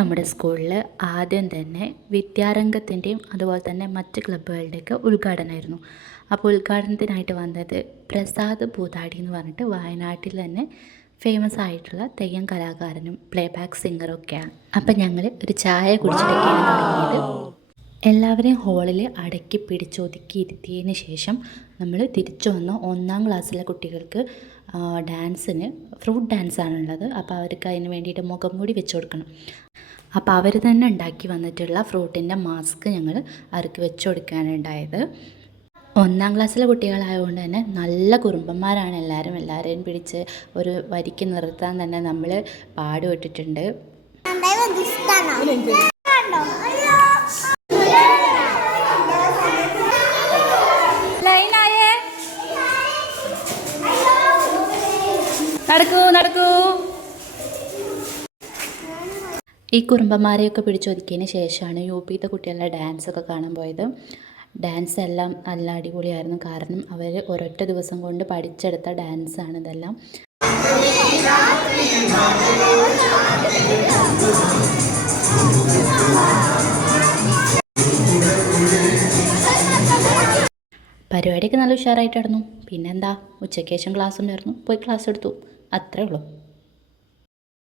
നമ്മുടെ സ്കൂളിൽ ആദ്യം തന്നെ വിദ്യാരംഗത്തിൻ്റെയും അതുപോലെ തന്നെ മറ്റ് ക്ലബ്ബുകളുടെയൊക്കെ ഉദ്ഘാടനമായിരുന്നു. അപ്പോൾ ഉദ്ഘാടനത്തിനായിട്ട് വന്നത് പ്രസാദ് പൂതാടി എന്ന് പറഞ്ഞിട്ട് വയനാട്ടിൽ തന്നെ ഫേമസ് ആയിട്ടുള്ള തെയ്യം കലാകാരനും പ്ലേ ബാക്ക് സിംഗറും ഒക്കെയാണ്. അപ്പം ഞങ്ങൾ ഒരു ചായ കുടിച്ചിട്ടൊക്കെയാണ് തുടങ്ങിയത്. എല്ലാവരെയും ഹാളിൽ അടക്കി പിടിച്ചൊതുക്കി ഇരുത്തിയതിന് ശേഷം നമ്മൾ തിരിച്ചു വന്ന് 1ാം ക്ലാസ്സിലെ കുട്ടികൾക്ക് ഡാൻസിന് ഫ്രൂട്ട് ഡാൻസാണുള്ളത്. അപ്പോൾ അവർക്ക് അതിന് വേണ്ടിയിട്ട് മുഖം മൂടി വെച്ച് കൊടുക്കണം. അപ്പോൾ അവർ തന്നെ ഉണ്ടാക്കി വന്നിട്ടുള്ള ഫ്രൂട്ടിൻ്റെ മാസ്ക് ഞങ്ങൾ അവർക്ക് വെച്ച് കൊടുക്കുകയാണ് ഉണ്ടായത്. 1ാം ക്ലാസ്സിലെ കുട്ടികളായതുകൊണ്ട് തന്നെ നല്ല കുറുമ്പന്മാരാണ് എല്ലാവരെയും പിടിച്ച് ഒരു വരിക്ക് നിർത്താൻ തന്നെ നമ്മൾ പാടുപെട്ടിട്ടുണ്ട്. നടക്കൂ. ഈ കുറുമ്പന്മാരെയൊക്കെ പിടിച്ചൊതുക്കിയതിന് ശേഷമാണ് UPത്തെ കുട്ടികളുടെ ഡാൻസൊക്കെ കാണാൻ പോയത്. ഡാൻസ് എല്ലാം നല്ല അടിപൊളിയായിരുന്നു. കാരണം അവർ ഒരൊറ്റ ദിവസം കൊണ്ട് പഠിച്ചെടുത്ത ഡാൻസാണ് ഇതെല്ലാം. പരിപാടിയൊക്കെ നല്ല ഉഷാറായിട്ട് നടന്നു. പിന്നെന്താ, ഉച്ചയ്ക്ക് ശേഷം ക്ലാസ് ഉണ്ടായിരുന്നു, പോയി ക്ലാസ് എടുത്തു, അത്രേ ഉള്ളൂ.